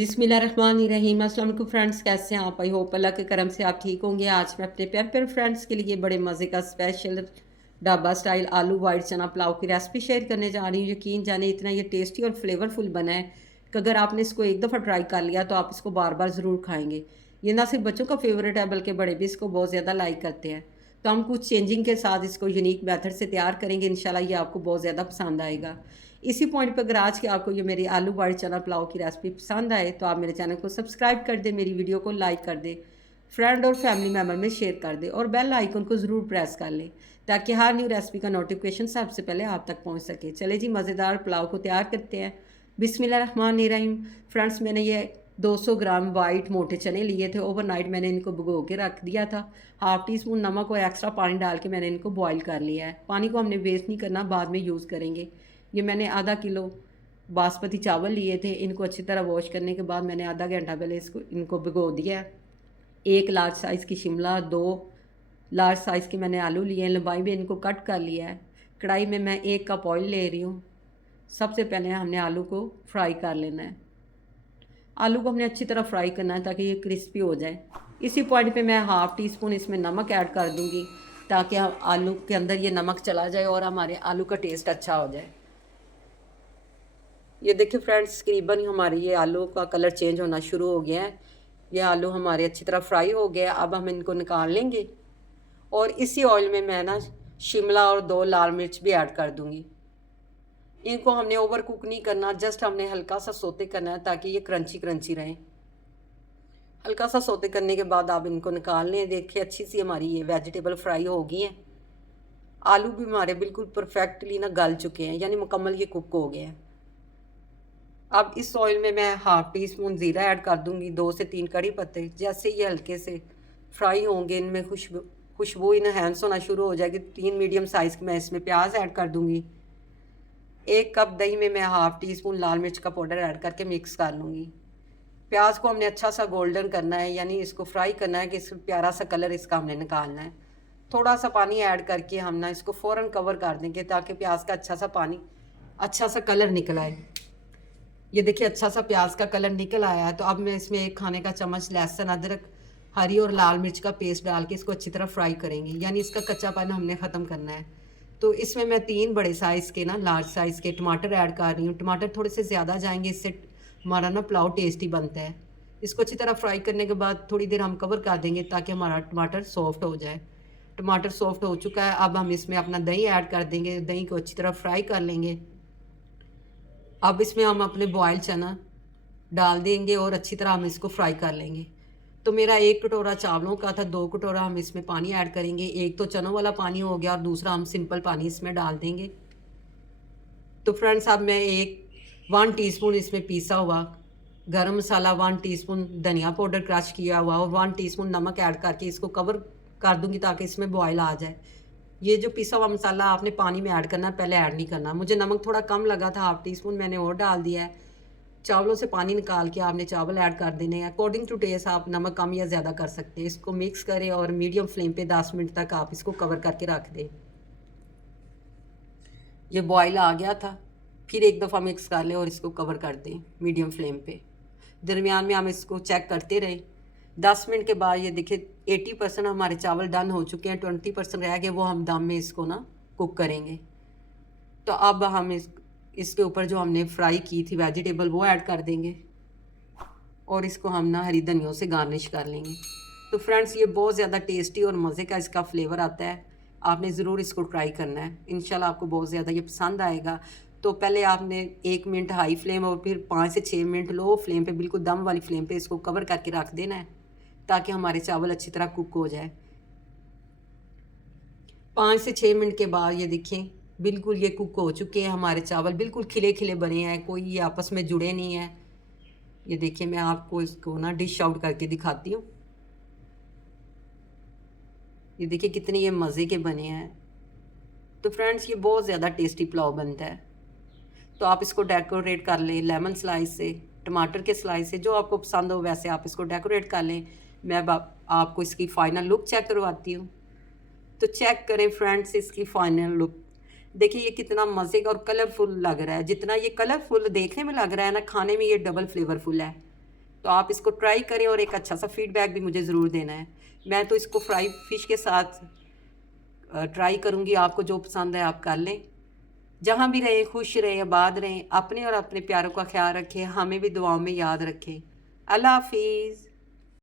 बिस्मिल्लाहिर्रहमानिर्रहीम। अस्सलाम वालेकुम फ्रेंड्स, कैसे हैं आप? आई होप अल्लाह के करम से आप ठीक होंगे। आज मैं अपने प्यारे प्यारे फ्रेंड्स के लिए बड़े मज़े का स्पेशल ढाबा स्टाइल आलू वाइट चना पुलाव की रेसिपी शेयर करने जा रही हूँ। यकीन जाने इतना ये टेस्टी और फ्लेवरफुल बना है कि अगर आपने इसको एक दफ़ा ट्राई कर लिया तो आप इसको बार बार ज़रूर खाएंगे। ये ना सिर्फ बच्चों का फेवरेट है बल्कि बड़े भी इसको बहुत ज़्यादा लाइक करते हैं। तो हम कुछ चेंजिंग के साथ इसको यूनिक मेथड से तैयार करेंगे। इंशाल्लाह ये आपको बहुत ज़्यादा पसंद आएगा। इसी पॉइंट पर अगर आज के आपको ये मेरी आलू वाइट चना पुलाव की रेसिपी पसंद आए तो आप मेरे चैनल को सब्सक्राइब कर दें, मेरी वीडियो को लाइक कर दें, फ्रेंड और फैमिली मेम्बर में शेयर कर दें और बेल आइकन को ज़रूर प्रेस कर लें ताकि हर न्यू रेसिपी का नोटिफिकेशन सबसे पहले आप तक पहुंच सके। चले जी, मज़ेदार पुलाव को तैयार करते हैं। बिस्मिल्लाहिर्रहमानिर्रहीम। फ्रेंड्स, मैंने ये 200 ग्राम वाइट मोटे चने लिए थे। ओवरनाइट मैंने इनको भिगो के रख दिया था। हाफ़ टी स्पून नमक और एक्स्ट्रा पानी डाल के मैंने इनको बॉईल कर लिया है। पानी को हमने वेस्ट नहीं करना, बाद में यूज़ करेंगे। ये मैंने आधा किलो बासमती चावल लिए थे। इनको अच्छी तरह वॉश करने के बाद मैंने आधा घंटा पहले इनको भिगो दिया है। एक लार्ज साइज़ की शिमला, 2 लार्ज साइज़ के मैंने आलू लिए हैं, लंबाई में इनको कट कर लिया है। कढ़ाई में मैं 1 कप ऑयल ले रही हूँ। सबसे पहले हमने आलू को फ्राई कर लेना है। आलू को हमने अच्छी तरह फ्राई करना है ताकि ये क्रिस्पी हो जाए। इसी पॉइंट पे मैं हाफ़ टी स्पून इसमें नमक ऐड कर दूँगी ताकि आलू के अंदर ये नमक चला जाए और हमारे आलू का टेस्ट अच्छा हो जाए। ये देखिए फ्रेंड्स, तकरीबन हमारे ये आलू का कलर चेंज होना शुरू हो गया है। ये आलू हमारे अच्छी तरह फ्राई हो गया। अब हम इनको निकाल लेंगे और इसी ऑयल में मैं ना शिमला और 2 लाल मिर्च भी ऐड कर दूँगी। इनको हमने ओवर कुक नहीं करना, जस्ट हमने हल्का सा सोते करना है ताकि ये क्रंची क्रंची रहें। हल्का सा सोते करने के बाद आप इनको निकाल लें। देखिए अच्छी सी हमारी ये वेजिटेबल फ्राई हो गई हैं। आलू भी हमारे बिल्कुल परफेक्टली ना गल चुके हैं, यानी मुकम्मल ये कुक हो गए हैं। अब इस ऑयल में मैं हाफ़ टी स्पून ज़ीरा ऐड कर दूंगी, 2 से 3 कड़ी पत्ते। जैसे ये हल्के से फ्राई होंगे, इनमें खुशबू इनहेंस होना शुरू हो जाएगी। 3 मीडियम साइज़ के मैं इसमें प्याज ऐड कर दूंगी। 1 कप दही में मैं हाफ़ टी स्पून लाल मिर्च का पाउडर ऐड करके मिक्स कर लूँगी। प्याज को हमने अच्छा सा गोल्डन करना है, यानी इसको फ्राई करना है कि इस प्यारा सा कलर इसका हमने निकालना है। थोड़ा सा पानी ऐड करके हम ना इसको फ़ौरन कवर कर देंगे ताकि प्याज का अच्छा सा पानी, अच्छा सा कलर निकल आए। ये देखिए अच्छा सा प्याज का कलर निकल आया है। तो अब मैं इसमें 1 खाने का चम्मच लहसुन, अदरक, हरी और लाल मिर्च का पेस्ट डाल के इसको अच्छी तरह फ्राई करेंगे, यानी इसका कच्चापन हमने ख़त्म करना है। तो इसमें मैं 3 बड़े साइज़ के ना लार्ज साइज़ के टमाटर ऐड कर रही हूँ। टमाटर थोड़े से ज़्यादा जाएंगे, इससे हमारा ना पुलाव टेस्टी बनता है। इसको अच्छी तरह फ्राई करने के बाद थोड़ी देर हम कवर कर देंगे ताकि हमारा टमाटर सॉफ्ट हो जाए। टमाटर सॉफ्ट हो चुका है। अब हम इसमें अपना दही ऐड कर देंगे। दही को अच्छी तरह फ्राई कर लेंगे। अब इसमें हम अपने बॉयल चना डाल देंगे और अच्छी तरह हम इसको फ्राई कर लेंगे। तो मेरा 1 कटोरा चावलों का था, 2 कटोरा हम इसमें पानी ऐड करेंगे। एक तो चनों वाला पानी हो गया और दूसरा हम सिंपल पानी इसमें डाल देंगे। तो फ्रेंड्स, अब मैं 1 टीस्पून इसमें पीसा हुआ गरम मसाला, 1 टीस्पून धनिया पाउडर क्रश किया हुआ और 1 टीस्पून नमक ऐड करके इसको कवर कर दूंगी ताकि इसमें बॉयल आ जाए। ये जो पिसा हुआ मसाला आपने पानी में ऐड करना है, पहले ऐड नहीं करना। मुझे नमक थोड़ा कम लगा था, हाफ़ टी स्पून मैंने और डाल दिया है। चावलों से पानी निकाल के आपने चावल ऐड कर देने हैं। अकॉर्डिंग टू टेस्ट आप नमक कम या ज़्यादा कर सकते हैं। इसको मिक्स करें और मीडियम फ्लेम पे 10 मिनट तक आप इसको कवर करके रख दें। ये बॉयल आ गया था, फिर एक दफ़ा मिक्स कर लें और इसको कवर कर दें मीडियम फ्लेम पे। दरमियान में हम इसको चेक करते रहें। 10 मिनट के बाद ये देखिए 80% हमारे चावल डन हो चुके हैं, 20% रह गए, वो हम दम में इसको ना कुक करेंगे। तो अब हम इसके ऊपर जो हमने फ्राई की थी वेजिटेबल वो ऐड कर देंगे और इसको हम ना हरी धनियों से गार्निश कर लेंगे। तो फ्रेंड्स, ये बहुत ज़्यादा टेस्टी और मज़े का इसका फ्लेवर आता है। आपने ज़रूर इसको ट्राई करना है, इंशाल्लाह आपको बहुत ज़्यादा ये पसंद आएगा। तो पहले आपने 1 मिनट हाई फ्लेम और फिर 5 से 6 मिनट लो फ्लेम पे, बिल्कुल दम वाली फ्लेम पे इसको कवर करके रख देना है ताकि हमारे चावल अच्छी तरह कुक हो जाए। 5 से 6 मिनट के बाद ये देखें बिल्कुल ये कुक हो चुके हैं हमारे चावल, बिल्कुल खिले खिले बने हैं, कोई ये आपस में जुड़े नहीं हैं। ये देखिए मैं आपको इसको ना डिश आउट करके दिखाती हूँ। ये देखिए कितने ये मज़े के बने हैं। तो फ्रेंड्स, ये बहुत ज़्यादा टेस्टी पुलाव बनता है। तो आप इसको डेकोरेट कर लें लेमन स्लाइस से, टमाटर के स्लाइस से, जो आपको पसंद हो वैसे आप इसको डेकोरेट कर लें। मैं अब आपको इसकी फ़ाइनल लुक चेक करवाती हूँ। तो चेक करें फ्रेंड्स इसकी फ़ाइनल लुक। देखिए ये कितना मज़े का और कलरफुल लग रहा है। जितना ये कलरफुल देखने में लग रहा है ना, खाने में ये डबल फ्लेवरफुल है। तो आप इसको ट्राई करें और एक अच्छा सा फीडबैक भी मुझे ज़रूर देना है। मैं तो इसको फ्राई फ़िश के साथ ट्राई करूँगी, आपको जो पसंद है आप कर लें। जहाँ भी रहें खुश रहें, आबाद रहें, अपने और अपने प्यारों का ख्याल रखें, हमें भी दुआओं में याद रखें। अल्लाह हाफिज़।